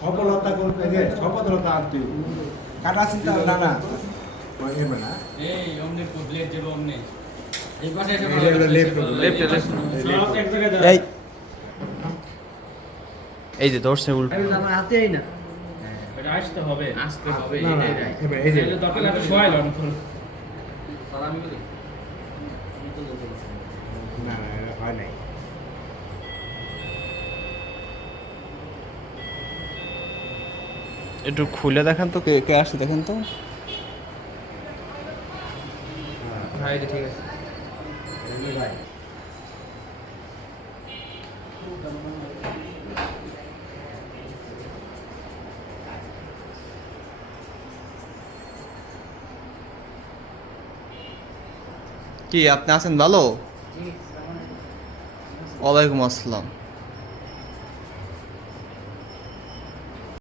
সফলতা করতে সফলতা আনতে কাটা চিন্তা না না ওই না এই অমনি প্লেট অমনি পাশে এক জায়গায় যে ধরছে উল্টো এটা আসতে হবে আসতে হবে এই যে দরকার লন না একটু খুলে দেখান তো কে কে আসছে দেখেন তো। ঠিক আছে। কি আপনি আছেন ভালো? ওয়ালাইকুম আসসালাম।